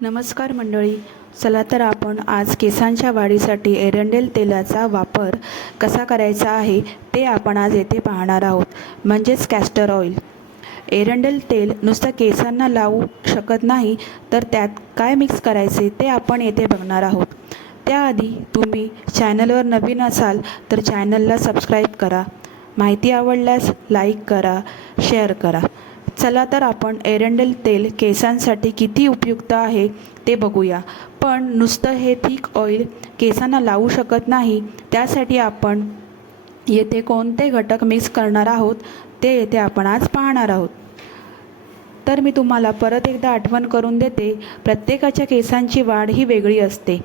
नमस्कार मंडळी. चला तर आपण आज केसांच्या वाढीसाठी एरंडेल तेलाचा वापर कसा करायचा आहे ते आपण आज येथे पाहणार आहोत. म्हणजेच कॅस्टर ऑइल एरंडेल तेल नुसतं केसांना लावू शकत नाही तर त्यात काय मिक्स करायचे ते आपण येथे बघणार आहोत. त्याआधी तुम्ही चॅनलवर नवीन असाल तर चॅनलला सबस्क्राईब करा. माहिती आवडल्यास लाईक करा शेअर करा. चला तर आपण एरंडेल तेल केसांसाठी किती उपयुक्त आहे ते बघूया. पण नुसतं हे थिक ऑइल केसांना लावू शकत नाही त्यासाठी आपण येथे कोणते घटक मिक्स करणार आहोत ते येथे आपण आज पाहणार आहोत. तर मी तुम्हाला परत एकदा आठवण करून देते प्रत्येकाच्या केसांची वाढ ही वेगळी असते.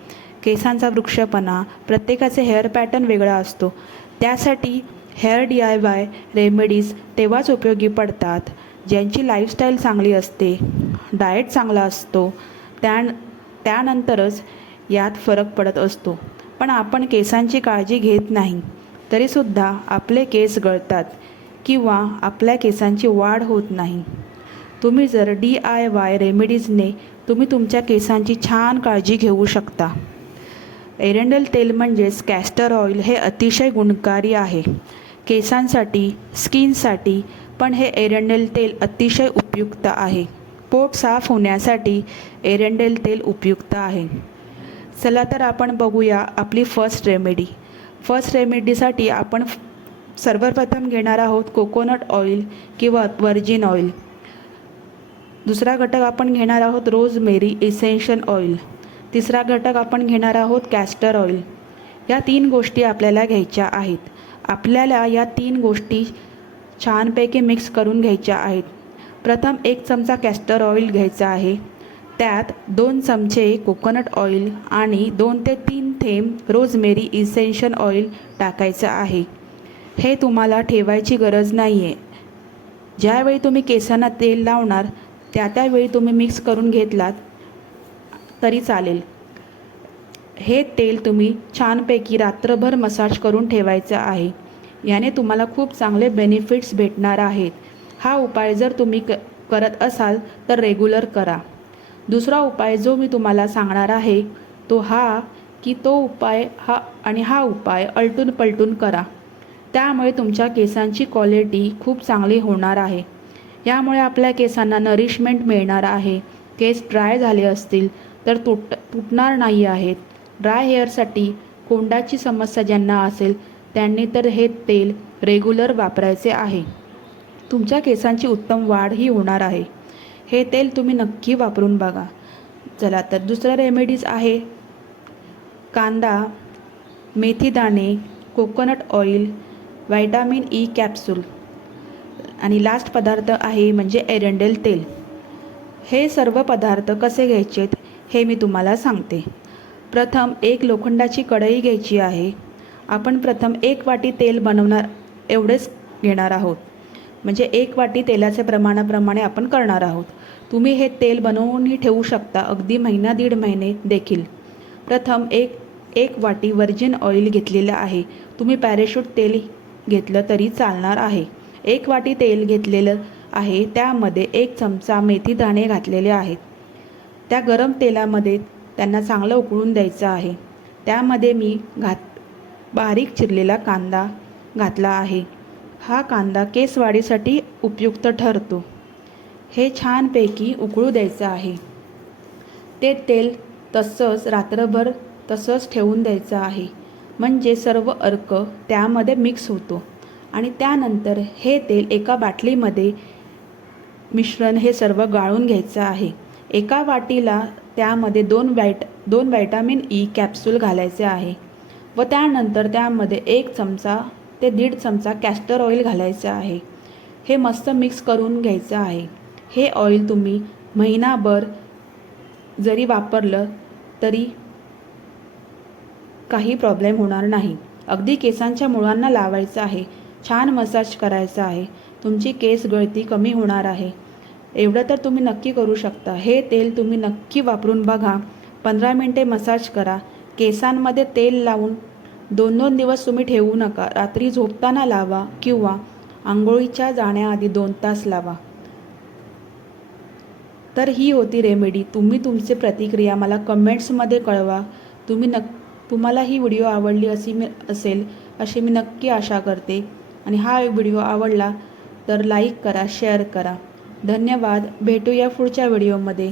केसांचा वृक्षपणा प्रत्येकाचे हेअर पॅटर्न वेगळा असतो. त्यासाठी hair D I Y remedies तेव्हाच उपयोगी पडतात. ज्यांची लाईफस्टाईल चांगली असते डाएट चांगला असतो त्या त्यानंतरच यात फरक पडत असतो. पण आपण केसांची काळजी घेत नाही तरीसुद्धा आपले केस गळतात किंवा आपल्या केसांची वाढ होत नाही. तुम्ही जर डी आय वाय रेमेडीजने तुम्ही तुमच्या केसांची छान काळजी घेऊ शकता. एरंडल तेल म्हणजेच कॅस्टर ऑइल हे अतिशय गुणकारी आहे. केसांसाठी स्किनसाठी पण हे एरंडेल तेल अतिशय उपयुक्त आहे. पोट साफ होण्यासाठी एरंडेल तेल उपयुक्त आहे. चला तर आपण बघूया आपली फर्स्ट रेमेडी फर्स्ट रेमेडीसाठी आपण सर्वप्रथम घेणार आहोत कोकोनट ऑइल किंवा वर्जिन ऑइल दुसरा घटक आपण घेणार आहोत रोजमेरी इसेन्शियल ऑइल तिसरा घटक आपण घेणार आहोत कॅस्टर ऑइल या तीन गोष्टी आपल्याला घ्यायच्या आहेत. आपल्याला या तीन गोष्टी छानपैकी मिक्स करून घ्यायच्या आहेत. प्रथम एक चमचा कॅस्टर ऑइल घ्यायचा आहे. त्यात दोन चमचे कोकोनट ऑइल आणि दोन ते तीन थेंब रोजमेरी इसेन्शन ऑइल टाकायचं आहे. हे तुम्हाला ठेवायची गरज नाही आहे ज्यावेळी तुम्ही केसांना तेल लावणार त्या त्यावेळी तुम्ही मिक्स करून घेतलात तरी चालेल. हे तेल तुम्ही छानपैकी रात्रभर मसाज करून ठेवायचं आहे. याने तुम्हाला खूप चांगले बेनिफिट्स भेटणार आहेत. हा उपाय जर तुम्ही क करत असाल तर रेग्युलर करा. दुसरा उपाय जो मी तुम्हाला सांगणार आहे तो हा की तो उपाय हा आणि हा उपाय अलटून पलटून करा. त्यामुळे तुमच्या केसांची क्वालिटी खूप चांगली होणार आहे. यामुळे आपल्या केसांना नरिशमेंट मिळणार आहे. केस ड्राय झाले असतील तर तुट तुटणार नाही आहेत. ड्राय हेअरसाठी कोंडाची समस्या ज्यांना असेल त्यांनी तर हे तेल रेग्युलर वापरायचे आहे. तुमच्या केसांची उत्तम वाढ ही होणार आहे. हे तेल तुम्ही नक्की वापरून बघा. चला तर दुसरं रेमेडीज आहे. कांदा मेथीदाणे coconut oil vitamin E capsule आणि लास्ट पदार्थ आहे म्हणजे एरंडेल तेल. हे सर्व पदार्थ कसे घ्यायचेत हे मी तुम्हाला सांगते. प्रथम एक लोखंडाची कढई घ्यायची आहे. आपण प्रथम एक वाटी तेल बनवणार एवढेच घेणार आहोत. म्हणजे एक वाटी तेलाच्या प्रमाणाप्रमाणे आपण करणार आहोत. तुम्ही हे तेल बनवूनही ठेवू शकता अगदी महिना दीड महिने देखील. प्रथम एक एक वाटी वर्जिन ऑइल घेतलेलं आहे. तुम्ही पॅरेशूट तेल घेतलं तरी चालणार आहे. एक वाटी तेल घेतलेलं आहे त्यामध्ये एक चमचा मेथी दाणे घातलेले आहेत. त्या गरम तेलामध्ये त्यांना चांगलं उकळून द्यायचं आहे. त्यामध्ये मी घात बारीक चिरलेला कांदा घातला आहे. हा कांदा केस वाढीसाठी उपयुक्त ठरतो. हे छानपैकी उकळू द्यायचं आहे. ते तेल तसंच रात्रभर तसंच ठेवून द्यायचं आहे. म्हणजे सर्व अर्क त्यामध्ये मिक्स होतो. आणि त्यानंतर हे तेल एका बाटलीमध्ये मिश्रण हे सर्व गाळून घ्यायचं आहे. एका वाटीला त्यामध्ये दोन वाईट दोन व्हायटामिन ई कॅप्सूल घालायचे आहे. व त्यानंतर त्यामध्ये एक चमचा ते दीड चमचा कॅस्टर ऑइल घालायचं आहे. हे मस्त मिक्स करून घ्यायचं आहे. हे ऑइल तुम्ही महिनाभर जरी वापरलं तरी काही प्रॉब्लेम होणार नाही. अगदी केसांच्या मुळांना लावायचं आहे. छान मसाज करायचा आहे. तुमची केस गळती कमी होणार आहे. एवढं तर तुम्ही नक्की करू शकता. हे तेल तुम्ही नक्की वापरून बघा. पंधरा मिनटे मसाज करा. केसांमध्ये तेल लावून दोन दोन दिवस तुम्ही ठेवू नका. रात्री झोपताना लावा किंवा आंघोळीच्या जाण्याआधी दोन तास लावा. तर ही होती रेमेडी तुम्ही तुमचे प्रतिक्रिया मला कमेंट्समध्ये कळवा. तुम्ही नक् तुम्हाला ही व्हिडिओ आवडली अशी मी असेल अशी मी नक्की आशा करते. आणि हा व्हिडिओ आवडला तर लाईक करा शेअर करा. धन्यवाद. भेटूया पुढच्या व्हिडिओमध्ये